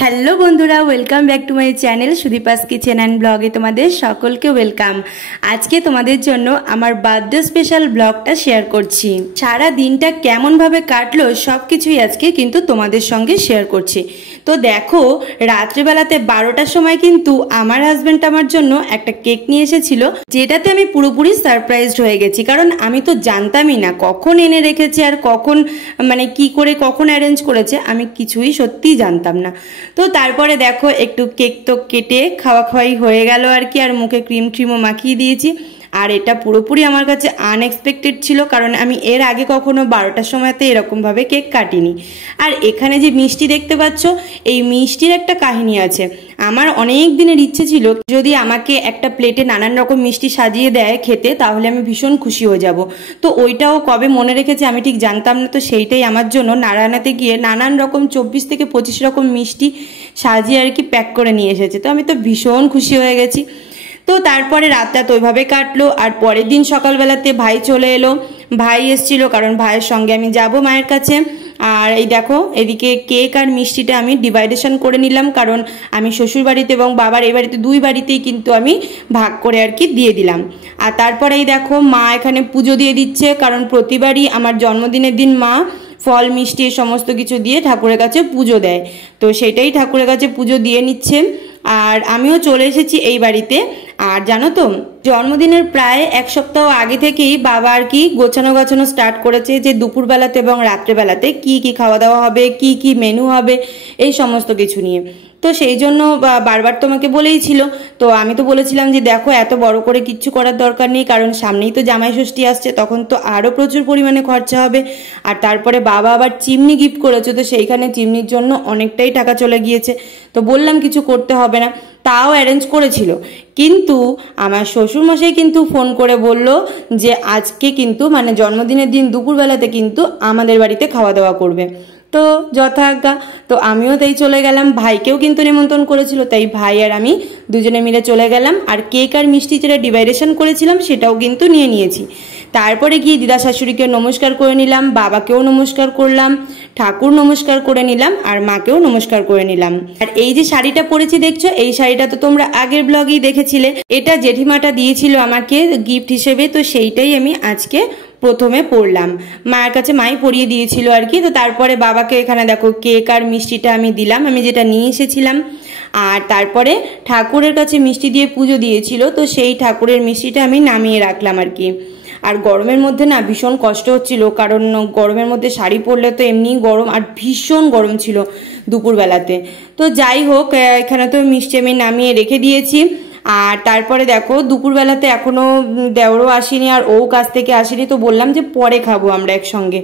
Hello बंधुरा welcome back to my channel Sudipa's kitchen and ब्लगे तुम्हारे सकल के वेलकम। आज के तुम्हारे जोन्नो आमार बार्थडे स्पेशल ब्लगटा शेयर करছি। सारा दिनटा केमन भावे काटलो सबकिछुई आजके किन्तु तुम्हारे संगे शेयर करছি। तो देखो रात्रि बेलाते 12टार समय किन्तु आमार हाजबैंड आमार जोन्नो एकटा केक निये एसेछिलो, जेटाते आमी पुरोपुरी सारप्राइजड हये गेছি, कारण आमी तो जानतामই ना कखन एने रेखेছে আর कखन মানে কি করে कखन अरेंज করেছে, আমি কিছুই সত্যি জানতাম না। तो तारपरे देखो एकटू केक तो केटे खावा खावाई हो गेल और कि आर मुखे क्रीम ट्रीमो माखिए दिएछि। और एटा पुरोपुरी आमार काछे आनएक्सपेक्टेड छिलो, कारण आमी एर आगे कखनो 12टार समयते एरकम भावे केक काटिनी। और एखाने जे मिष्टि देखते पाच्छो, एई मिष्टिर एकटा काहिनी आछे। आमार अनेक दिनेर इच्छे छिलो यदि आमाके एकटा प्लेटे नानान रकम मिष्टि साजिए देय खेते, ताहले आमी भीषण खुशी हये जाबो। तो ओइटाओ कबे मने रेखेছে आमी ठीक जानताम ना। तो सेइटाई आमार जोन्नो नारायणाते गिये नानान रकम 24 থেকে 25 रकम मिष्टि साजिए आर कि पैक करे निये एसेছে। तो आमी तो भीषण खुशी हये गेছি। तो तारपरे रातटा तो ओइभाবে काटलो। और परेर दिन सकाल बेलाते भाई चले एलो, भाई एसेछिलो कारण भाइयेर संगे आमी जाबो मायेर काछे। और এই দেখো এদিকে কেক আর মিষ্টিটা আমি ডিভাইডেশন করে নিলাম, কারণ আমি শ্বশুর বাড়িতে এবং বাবার এই বাড়িতে দুই বাড়িতেই কিন্তু আমি ভাগ করে আর কি দিয়ে দিলাম। আর তারপরে এই দেখো মা এখানে পুজো দিয়ে দিচ্ছে, কারণ প্রতিবারই আমার জন্মদিনের দিন মা ফল মিষ্টি সমস্ত কিছু দিয়ে ঠাকুরের কাছে পুজো দেয়। তো সেটাই ঠাকুরের কাছে পুজো দিয়ে নিচ্ছে। আর আমিও চলে এসেছি এই বাড়িতে। আর জানো তো জন্মদিনের প্রায় এক সপ্তাহ আগে থেকেই বাবা আর কি গোছানো গাছানো স্টার্ট করেছে, যে দুপুর বেলাতে এবং রাত্রে বেলাতে কি কি খাওয়া দাওয়া হবে, কি কি মেনু হবে, এই সমস্ত কিছু নিয়ে। তো সেই জন্য বারবার তোমাকে বলেই ছিল। তো আমি তো বলেছিলাম যে দেখো এত বড় করে কিচ্ছু করার দরকার নেই, কারণ সামনেই তো জামাই ষষ্ঠী আসছে, তখন তো আরো প্রচুর পরিমাণে খরচা হবে। আর তারপরে বাবা আবার চিমনি গিফট করেছে, তো সেইখানে চিমনির জন্য অনেকটাই টাকা চলে গিয়েছে। তো বললাম কিছু করতে হবে না, তাও অ্যারেঞ্জ করেছিল। কিন্তু আমার শ্বশুর মশাই কিন্তু ফোন করে বলল যে আজকে কিন্তু মানে জন্মদিনের দিন দুপুরবেলাতে কিন্তু আমাদের বাড়িতে খাওয়া দাওয়া করবে। তো যথাজ্ঞা, তো আমিও তাই চলে গেলাম। ভাইকেও কিন্তু নিমন্ত্রণ করেছিল, তাই ভাই আর আমি দুজনে মিলে চলে গেলাম। আর কেক আর মিষ্টি যেটা ডিভাইডেশন করেছিলাম সেটাও কিন্তু নিয়ে নিয়েছি। তারপরে গিয়ে দিদা শাশুড়িকে নমস্কার করে নিলাম, বাবাকেও নমস্কার করলাম, ঠাকুর নমস্কার করে নিলাম, আর মাকেও নমস্কার করে নিলাম। আর এই যে শাড়িটা পরেছি দেখছো, এই শাড়িটা তো তোমরা আগের ব্লগেই দেখেছিলে। এটা জেঠিমাটা দিয়েছিল আমাকে গিফট হিসেবে, তো সেইটাই আমি আজকে প্রথমে পরলাম। মায়ের কাছে মাই পরিয়ে দিয়েছিল আর কি। তো তারপরে বাবাকে এখানে দেখো কেক আর মিষ্টিটা আমি দিলাম, আমি যেটা নিয়ে এসেছিলাম। আর তারপরে ঠাকুরের কাছে মিষ্টি দিয়ে পুজো দিয়েছিল, তো সেই ঠাকুরের মিষ্টিটা আমি নামিয়ে রাখলাম আর কি। আর গরমের মধ্যে না ভীষণ কষ্ট হচ্ছিল, কারণ গরমের মধ্যে শাড়ি পরলে তো এমনি গরম, আর ভীষণ গরম ছিল দুপুরবেলাতে। তো যাই হোক এখানে তো মিষ্টি আমি নামিয়ে রেখে দিয়েছি। আর তারপরে দেখো দুপুরবেলাতে এখনো দেওরও আসেনি আর ও কাছ থেকে আসেনি, তো বললাম যে পরে খাবো আমরা একসঙ্গে।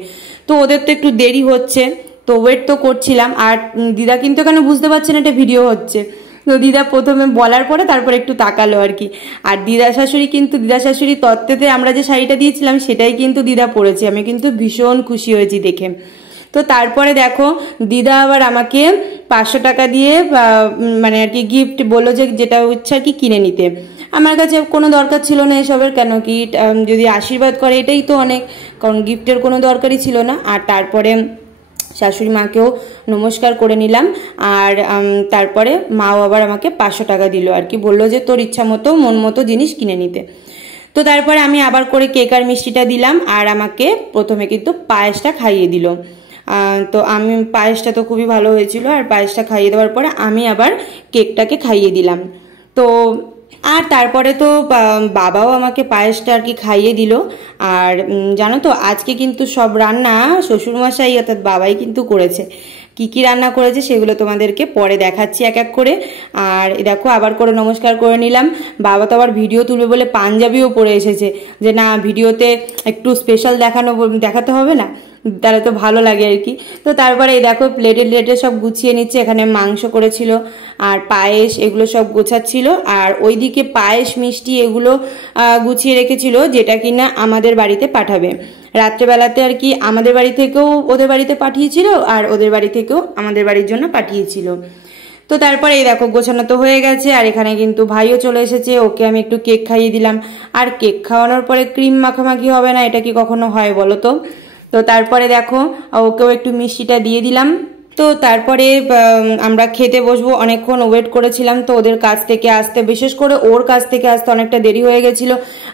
তো ওদের তো একটু দেরি হচ্ছে, তো ওয়েট তো করছিলাম। আর দিদা কিন্তু এখানে বুঝতে পারছে না এটা ভিডিও হচ্ছে। তো দিদা প্রথমে বলার পরে তারপরে একটু তাকালো আর কি। আর দিদা শাশুড়ি তত্ত্বেতে আমরা যে শাড়িটা দিয়েছিলাম সেটাই কিন্তু দিদা পরেছে, আমি কিন্তু ভীষণ খুশি হয়েছি দেখে। তো তারপরে দেখো দিদা আবার আমাকে 500 টাকা দিয়ে মানে আর কি গিফট বললো যে যেটা ইচ্ছা আর কি কিনে নিতে। আমার কাছে কোনো দরকার ছিল না এসবের, কেন কি যদি আশীর্বাদ করে এটাই তো অনেক, কারণ গিফটের কোনো দরকারই ছিল না। আর তারপরে শাশুড়ি মাকেও নমস্কার করে নিলাম। আর তারপরে মাও আবার আমাকে 500 টাকা দিল আর কি, বললো যে তোর ইচ্ছা মতো মন মতো জিনিস কিনে নিতে। তো তারপরে আমি আবার করে কেক আর মিষ্টিটা দিলাম, আর আমাকে প্রথমে কিন্তু পায়েসটা খাইয়ে দিল। তো আমি পায়েসটা তো খুবই ভালো হয়েছিল, আর পায়েসটা খাইয়ে দেওয়ার পরে আমি আবার কেকটাকে খাইয়ে দিলাম। তো আর তারপরে তো বাবাও আমাকে পায়েসটা আর কি খাইয়ে দিল। আর জানো তো আজকে কিন্তু সব রান্না শ্বশুরমশাই অর্থাৎ বাবাই কিন্তু করেছে, কি কি রান্না করেছে সেগুলো তোমাদেরকে পরে দেখাচ্ছি এক এক করে। আর দেখো আবার করে নমস্কার করে নিলাম। বাবা তো আবার ভিডিও তুলবে বলে পাঞ্জাবিও পরে এসেছে, যে না ভিডিওতে একটু স্পেশাল দেখাতে হবে না, তাহলে তো ভালো লাগে আর কি। তো তারপরে এই দেখো প্লেটে সব গুছিয়ে নিচ্ছে। এখানে মাংস করেছিল আর পায়েস, এগুলো সব গোছাচ্ছিল। আর ওইদিকে পায়েস মিষ্টি এগুলো গুছিয়ে রেখেছিল, যেটা কিনা আমাদের বাড়িতে পাঠাবে রাত্রেবেলাতে আর কি। আমাদের বাড়ি থেকেও ওদের বাড়িতে পাঠিয়েছিল আর ওদের বাড়ি থেকেও আমাদের বাড়ির জন্য পাঠিয়েছিল। তো তারপরে এই দেখো গোছানো তো হয়ে গেছে। আর এখানে কিন্তু ভাইও চলে এসেছে, ওকে আমি একটু কেক খাইয়ে দিলাম। আর কেক খাওয়ানোর পরে ক্রিম মাখামাখি হবে না, এটা কি কখনো হয় বলো তো? তো তারপরে দেখো ওকেও একটু মিষ্টিটা দিয়ে দিলাম। তো তারপরে আমরা খেতে বসবো। অনেকক্ষণ ওয়েট করেছিলাম তো ওদের কাছ থেকে আসতে, বিশেষ করে ওর কাছ থেকে আসতে অনেকটা দেরি হয়ে গেছিল।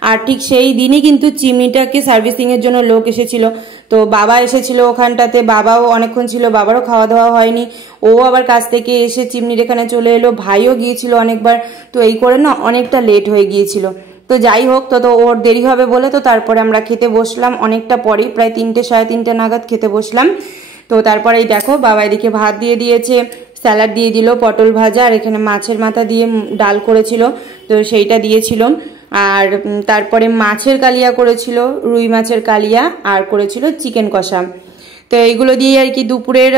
আর ঠিক সেই দিনই কিন্তু চিমনিটাকে সার্ভিসিংয়ের জন্য লোক এসেছিল। তো বাবা এসেছিল ওখানটাতে, বাবাও অনেকক্ষণ ছিল, বাবারও খাওয়া দাওয়া হয়নি। ও আবার কাছ থেকে এসে চিমনির এখানে চলে এলো, ভাইও গিয়েছিল অনেকবার। তো এই করে না অনেকটা লেট হয়ে গিয়েছিল। তো যাই হোক, তো ওর দেরি হবে বলে তো তারপরে আমরা খেতে বসলাম অনেকটা পরেই, প্রায় 3টে সাড়ে 3টে নাগাদ খেতে বসলাম। তো তারপরেই দেখো বাবা এদিকে ভাত দিয়ে দিয়েছে, স্যালাড দিয়ে দিল, পটল ভাজা, আর এখানে মাছের মাথা দিয়ে ডাল করেছিল, তো সেইটা দিয়েছিল। আর তারপরে মাছের কালিয়া করেছিল, রুই মাছের কালিয়া, আর করেছিল চিকেন কষা। তো এইগুলো দিয়ে আর কি দুপুরের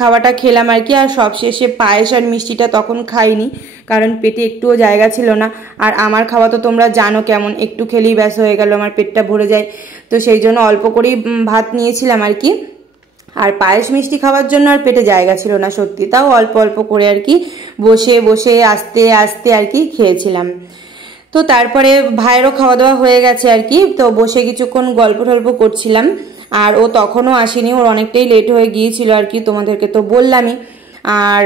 খাওয়াটা খেলাম আর কি। আর সবশেষে পায়েস আর মিষ্টিটা তখন খাইনি, কারণ পেটে একটুও জায়গা ছিল না। আর আমার খাওয়া তো তোমরা জানো কেমন, একটু খেলেই ব্যাস হয়ে গেল, আমার পেটটা ভরে যায়। তো সেই জন্য অল্প করেই ভাত নিয়েছিলাম আর কি। আর পায়েস মিষ্টি খাওয়ার জন্য আর পেটে জায়গা ছিল না সত্যি, তাও অল্প অল্প করে আর কি বসে বসে আস্তে আস্তে আর কি খেয়েছিলাম। তো তারপরে ভাইয়েরও খাওয়া দাওয়া হয়ে গেছে আর কি। তো বসে কিছুক্ষণ গল্প টল্প করছিলাম। আর ও তখনও আসেনি, ওর অনেকটাই লেট হয়ে গিয়েছিল আর কি, তোমাদেরকে তো বললামই। আর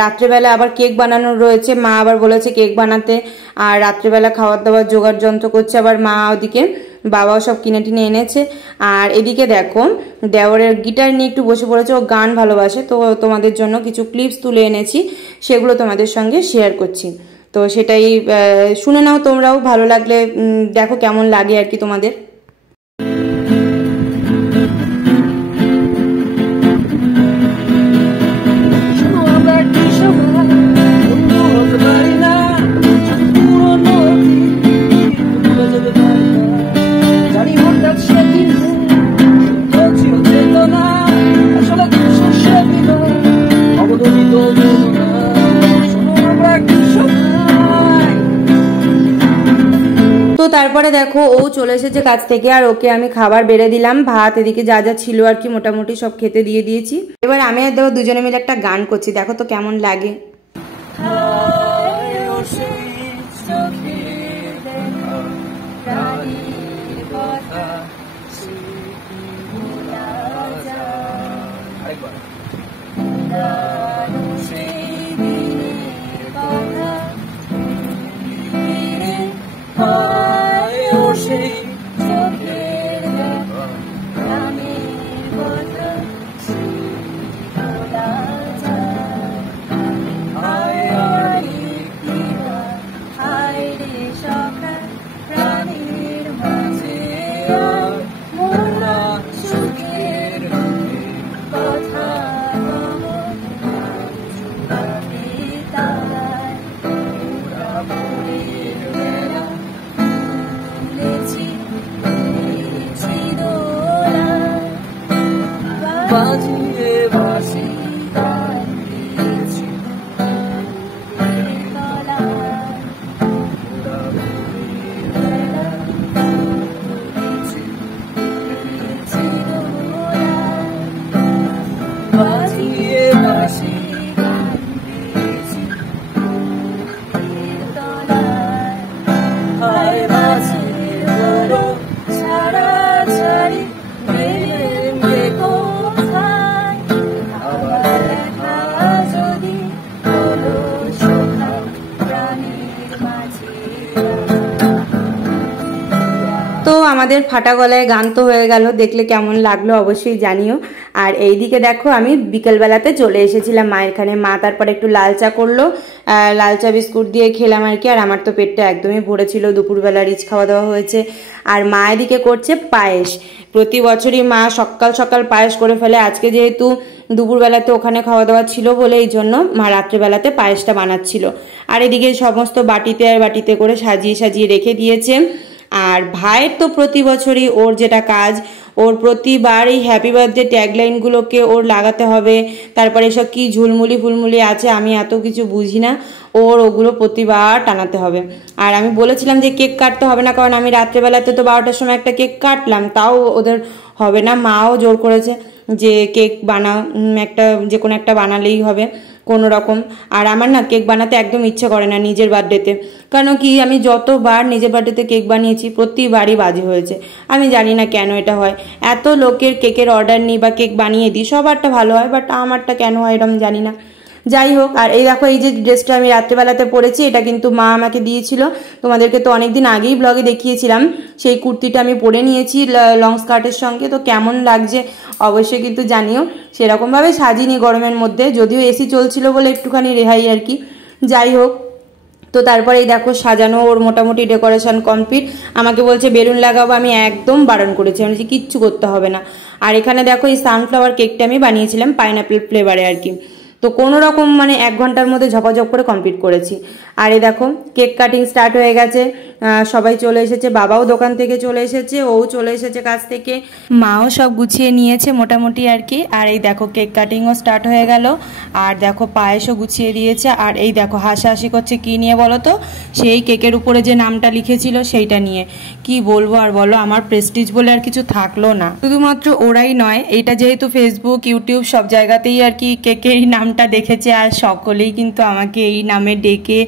রাত্রেবেলা আবার কেক বানানোর রয়েছে, মা আবার বলেছে কেক বানাতে। আর রাত্রেবেলা খাওয়ার দাওয়ার জোগাড় যন্ত্র করছে আবার মা, ওদিকে বাবাও সব কিনে টিনে এনেছে। আর এদিকে দেখো দেওরের গিটার নিয়ে একটু বসে পড়েছে, ও গান ভালোবাসে। তো তোমাদের জন্য কিছু ক্লিপস তুলে এনেছি, সেগুলো তোমাদের সঙ্গে শেয়ার করছি। তো সেটাই শুনে নাও তোমরাও, ভালো লাগলে দেখো কেমন লাগে আর কি তোমাদের। তো তারপরে দেখো ও চলে এসেছে কাছ থেকে, আর ওকে আমি খাবার বেড়ে দিলাম, ভাত এদিকে যা যা ছিল আর কি মোটামুটি সব খেতে দিয়ে দিয়েছি। এবার আমি আর দেখো দুজনে মিলে একটা গান করছি, দেখো তো কেমন লাগে। তো আমাদের ফাটা গলায় গান তো হয়ে গেল, দেখলে কেমন লাগলো অবশ্যই জানিও। আর এইদিকে দেখো আমি বিকেলবেলাতে চলে এসেছিলাম মায়ের এখানে, মা তারপরে একটু লাল চা করলো, লাল চা বিস্কুট দিয়ে খেলাম আর কি। আর আমার তো পেটটা একদমই ভরেছিল, দুপুরবেলা রিচ খাওয়া দাওয়া হয়েছে। আর মা এদিকে করছে পায়েস। প্রতি বছরই মা সকাল সকাল পায়েস করে ফেলে, আজকে যেহেতু দুপুরবেলাতে ওখানে খাওয়া দাওয়া ছিল বলে এই জন্য মা রাত্রেবেলাতে পায়েসটা বানাচ্ছিল। আর এদিকে সমস্ত বাটিতে আর বাটিতে করে সাজিয়ে সাজিয়ে রেখে দিয়েছে। আর ভাইয়ের তো প্রতি বছরই ওর যেটা কাজ, ওর প্রতিবার এই হ্যাপি বার্থডে ট্যাগলাইনগুলোকে ওর লাগাতে হবে। তারপরে এসব কি ঝুলমুলি ফুলমুলি আছে, আমি এত কিছু বুঝি না, ওর ওগুলো প্রতিবার টানাতে হবে। আর আমি বলেছিলাম যে কেক কাটতে হবে না, কারণ আমি রাত্রেবেলাতে তো 12টার সময় একটা কেক কাটলাম, তাও ওদের হবে না। মাও জোর করেছে যে কেক বানাও, একটা যে কোনো একটা বানালেই হবে কোনো রকম। আর আমার না কেক বানাতে একদম ইচ্ছে করে না নিজের বার্থডেতে, কারণ কি আমি যতবার নিজের বার্থডেতে কেক বানিয়েছি প্রতিবারই বাজে হয়েছে। আমি জানি না কেন এটা হয়, এত লোকের কেকের অর্ডার নিই বা কেক বানিয়ে দিই, সবারটা ভালো হয়, বাট আমারটা কেন হয় এরকম জানি না। যাই হোক, আর এই দেখো এই যে ড্রেসটা আমি রাত্রেবেলাতে পরেছি, এটা কিন্তু মা আমাকে দিয়েছিল। তোমাদেরকে তো অনেকদিন আগেই ব্লগে দেখিয়েছিলাম, সেই কুর্তিটা আমি পরে নিয়েছি লং স্কার্টের সঙ্গে। তো কেমন লাগছে অবশ্যই কিন্তু জানিও। সেরকমভাবে সাজিনি গরমের মধ্যে, যদিও এসি চলছিল বলে একটুখানি রেহাই আর কি। যাই হোক, তো তারপরে এই দেখো সাজানো ওর মোটামুটি ডেকোরেশন কমপ্লিট। আমাকে বলছে বেলুন লাগাবো, আমি একদম বারণ করেছি, আমি বলছি কিচ্ছু করতে হবে না। আর এখানে দেখো এই সানফ্লাওয়ার কেকটা আমি বানিয়েছিলাম পাইনাপেল ফ্লেভারে আর কি। তো কোনো রকম মানে 1 ঘন্টার মধ্যে ঝপাঝপ করে কমপ্লিট করেছি। আর এই দেখো কেক কাটিং স্টার্ট হয়ে গেছে, সবাই চলে এসেছে, বাবাও দোকান থেকে চলে এসেছে, ও চলে এসেছে কাজ থেকে, মাও সব গুছিয়ে নিয়েছে মোটামুটি আর কি। আর এই দেখো কেক কাটিংও স্টার্ট হয়ে গেল, আর দেখো পায়েসও গুছিয়ে দিয়েছে। আর এই দেখো হাসাহাসি করছে কি নিয়ে বলো তো, সেই কেকের উপরে যে নামটা লিখেছিল সেইটা নিয়ে। কি বলবো আর বলো, আমার প্রেস্টিজ বলে আর কিছু থাকলো না। শুধুমাত্র ওরাই নয়, এইটা যেহেতু ফেসবুক ইউটিউব সব জায়গাতেই আর কি কেকের এই নামটা দেখেছে, আর সকলেই কিন্তু আমাকে এই নামে ডেকে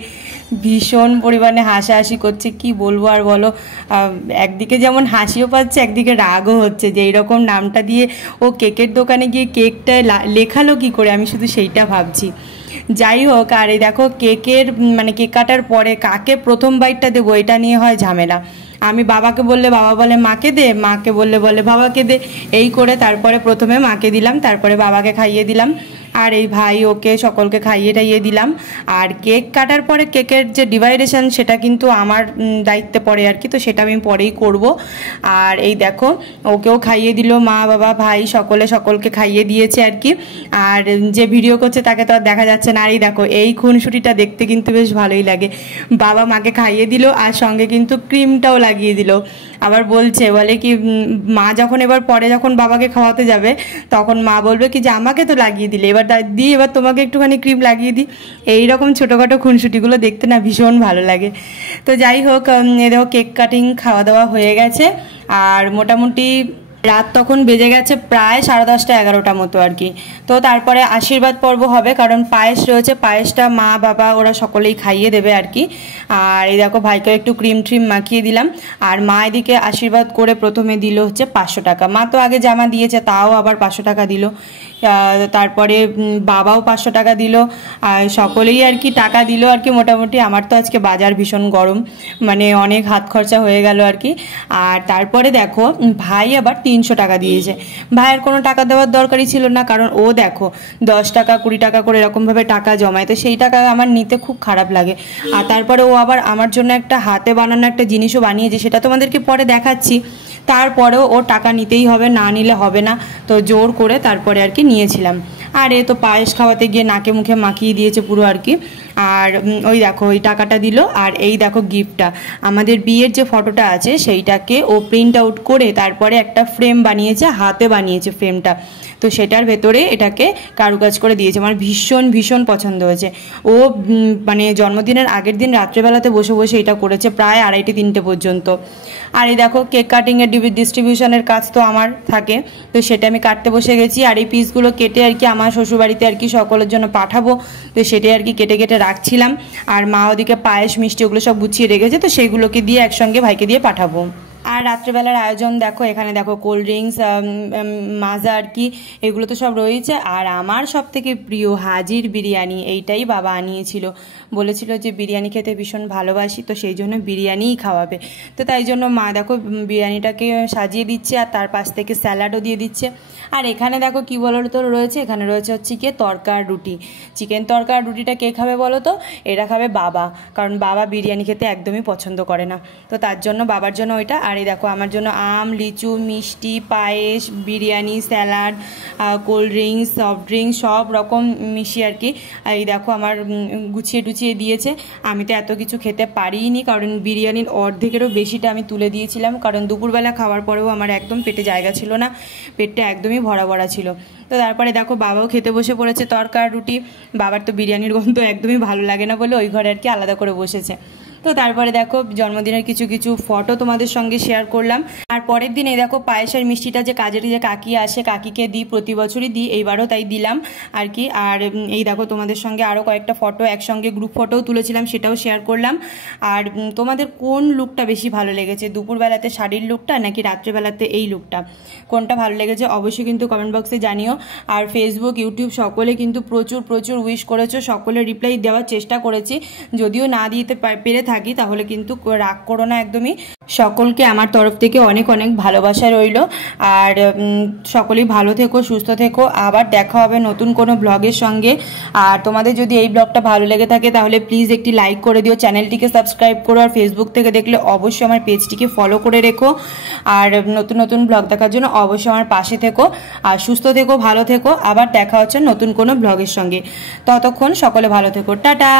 ভীষণ পরিমাণে হাসাহাসি করছে। কি বলবো আর বলো, একদিকে যেমন হাসিও পাচ্ছে, একদিকে রাগও হচ্ছে যে এইরকম নামটা দিয়ে ও কেকের দোকানে গিয়ে কেকটা লেখালো কি করে, আমি শুধু সেইটা ভাবছি। যাই হোক, আর এই দেখো কেকের মানে কেক কাটার পরে কাকে প্রথম বাইটটা দেবো এটা নিয়ে হয় ঝামেলা। আমি বাবাকে বললে বাবা বলে মাকে দে, মাকে বললে বলে বাবাকে দে, এই করে তারপরে প্রথমে মাকে দিলাম, তারপরে বাবাকে খাইয়ে দিলাম, আর এই ভাই ওকে সকলকে খাইয়ে টাইয়ে দিলাম। আর কেক কাটার পরে কেকের যে ডিভাইডেশন সেটা কিন্তু আমার দায়িত্বে পড়ে আর কি, তো সেটা আমি পরেই করব। আর এই দেখো ওকেও খাইয়ে দিল, মা বাবা ভাই সকলকে খাইয়ে দিয়েছে আর কি। আর যে ভিডিও করছে তাকে তো আর দেখা যাচ্ছে না। আর এই দেখো এই খুনসুটিটা দেখতে কিন্তু বেশ ভালোই লাগে, বাবা মাকে খাইয়ে দিল আর সঙ্গে কিন্তু ক্রিমটাও লাগিয়ে দিল। আবার বলছে বলে কি মা যখন এবার পরে যখন বাবাকে খাওয়াতে যাবে তখন মা বলবে কি যে আমাকে তো লাগিয়ে দিলে, এবার দিই এবার তোমাকে একটুখানি ক্রিম লাগিয়ে দিই। এইরকম ছোটোখাটো খুনসুটিগুলো দেখতে না ভীষণ ভালো লাগে। তো যাই হোক, দেখো কেক কাটিং খাওয়া দাওয়া হয়ে গেছে, আর মোটামুটি রাত তখন বেজে গেছে প্রায় 10:30 11টা মতো আর কি। তো তারপরে আশীর্বাদ পর্ব হবে, কারণ পায়েস রয়েছে, পায়েসটা মা বাবা ওরা সকলেই খাইয়ে দেবে আর কি। আর এই দেখো ভাইকে একটু ক্রিম ট্রিম মাখিয়ে দিলাম। আর মা এদিকে আশীর্বাদ করে প্রথমে দিল হচ্ছে 500 টাকা। মা তো আগে জামা দিয়েছে, তাও আবার 500 টাকা দিল। তারপরে বাবাও 500 টাকা দিল, আর সকলেই আর কি টাকা দিল আর কি মোটামুটি। আমার তো আজকে বাজার ভীষণ গরম, মানে অনেক হাত খরচা হয়ে গেল আর কি। আর তারপরে দেখো ভাই আবার 300 টাকা দিয়েছে। ভাইয়ের কোনো টাকা দেওয়ার দরকারই ছিল না, কারণ ও দেখো 10 টাকা 20 টাকা করে এরকমভাবে টাকা জমায়, তো সেই টাকা আমার নিতে খুব খারাপ লাগে। আর তারপরে ও আবার আমার জন্য একটা হাতে বানানো একটা জিনিসও বানিয়েছে, সেটা তোমাদেরকে পরে দেখাচ্ছি। তারপরেও ও টাকা নিতেই হবে, না নিলে হবে না, তো জোর করে তারপরে আর কি নিয়েছিলাম। আর এ তো পায়েস খাওয়াতে গিয়ে নাকে মুখে মাখিয়ে দিয়েছে পুরো আর কি। আর ওই দেখো ওই টাকাটা দিল। আর এই দেখো গিফটটা, আমাদের বিয়ের যে ফটোটা আছে সেইটাকে ও প্রিন্ট আউট করে তারপরে একটা ফ্রেম বানিয়েছে, হাতে বানিয়েছে ফ্রেমটা, তো সেটার ভেতরে এটাকে কারুকাজ করে দিয়েছে। আমার ভীষণ ভীষণ পছন্দ হয়েছে। ও মানে জন্মদিনের আগের দিন রাত্রেবেলাতে বসে বসে এটা করেছে প্রায় 2:30 3টে পর্যন্ত। আর এই দেখো কেক কাটিংয়ের ডিস্ট্রিবিউশনের কাজ তো আমার থাকে, তো সেটা আমি কাটতে বসে গেছি। আর এই পিসগুলো কেটে আর কি আমার শ্বশুরবাড়িতে আর কি সকলের জন্য পাঠাবো, তো সেটাই আর কি কেটে কেটে রাখছিলাম। আর মা ওদিকে পায়েস মিষ্টি ওগুলো সব গুছিয়ে রেখেছে, তো সেইগুলোকে দিয়ে একসঙ্গে ভাইকে দিয়ে পাঠাবো। আর রাত্রেবেলার আয়োজন দেখো, এখানে দেখো কোল্ড ড্রিঙ্কস, মাজা আর কি, এগুলো তো সব রয়েছে। আর আমার সব থেকে প্রিয় হাজির বিরিয়ানি, এইটাই বাবা আনিয়েছিল। বলেছিল যে বিরিয়ানি খেতে ভীষণ ভালোবাসি, তো সেই জন্য বিরিয়ানিই খাওয়াবে। তো তাই জন্য মা দেখো বিরিয়ানিটাকে সাজিয়ে দিচ্ছে আর তার পাশ থেকে স্যালাডও দিয়ে দিচ্ছে। আর এখানে দেখো কি বলো তো রয়েছে, এখানে রয়েছে হচ্ছে কি তরকা আর রুটি। চিকেন তরকা আর রুটিটা কে খাবে বলো তো? এটা খাবে বাবা, কারণ বাবা বিরিয়ানি খেতে একদমই পছন্দ করে না, তো তার জন্য বাবার জন্য ওইটা। আর এই দেখো আমার জন্য আম, লিচু, মিষ্টি, পায়েস, biryani, salad, cold drinks, soft drinks সব রকম মিশিয়ে আর কি এই দেখো আমার গুছিয়ে টুছিয়ে দিয়েছে। আমি তো এত কিছু খেতে পারিনি, কারণ বিরিয়ানির অর্ধেকেরও বেশিটা আমি তুলে দিয়েছিলাম, কারণ দুপুরবেলা খাওয়ার পরেও আমার একদম পেটে জায়গা ছিল না, পেটটা একদমই ভরা ভরা ছিল। তো তারপরে দেখো বাবাও খেতে বসে পড়েছে তরকা রুটি। বাবার তো বিরিয়ানির গন্ধ একদমই ভালো লাগে না বলে ওই ঘরে আর কি আলাদা করে বসেছে। তো তারপরে দেখো জন্মদিনের কিছু কিছু ফটো তোমাদের সঙ্গে শেয়ার করলাম। আর পরের দিন এই দেখো পায়েসের মিষ্টিটা যে কাজের যে কাকি আসে, কাকিকে দিই, প্রতি বছরই দিই, এইবারও তাই দিলাম আর কি। আর এই দেখো তোমাদের সঙ্গে আরও কয়েকটা ফটো একসঙ্গে গ্রুপ ফটোও তুলেছিলাম, সেটাও শেয়ার করলাম। আর তোমাদের কোন লুকটা বেশি ভালো লেগেছে, দুপুরবেলাতে শাড়ির লুকটা নাকি রাত্রেবেলাতে এই লুকটা, কোনটা ভালো লেগেছে অবশ্যই কিন্তু কমেন্ট বক্সে জানিও। আর ফেসবুক, ইউটিউব সকলে কিন্তু প্রচুর প্রচুর উইশ করেছো, সকলে রিপ্লাই দেওয়ার চেষ্টা করেছি, যদিও না দিতে পেরে থাকি তাহলে কিন্তু রাগ করো না একদমই। সকলকে আমার তরফ থেকে অনেক অনেক ভালোবাসা রইল। আর সকলেই ভালো থেকো, সুস্থ থেকো। আবার দেখা হবে নতুন কোনো ব্লগের সঙ্গে। আর তোমাদের যদি এই ব্লগটা ভালো লেগে থাকে তাহলে প্লিজ একটি লাইক করে দিও, চ্যানেলটিকে সাবস্ক্রাইব করো। আর ফেসবুক থেকে দেখলে অবশ্যই আমার পেজটিকে ফলো করে রেখো। আর নতুন নতুন ব্লগ দেখার জন্য অবশ্যই আমার পাশে থেকো। আর সুস্থ থেকো, ভালো থেকো। আবার দেখা হচ্ছে নতুন কোনো ব্লগের সঙ্গে। ততক্ষণ সকলে ভালো থেকো, টাটা।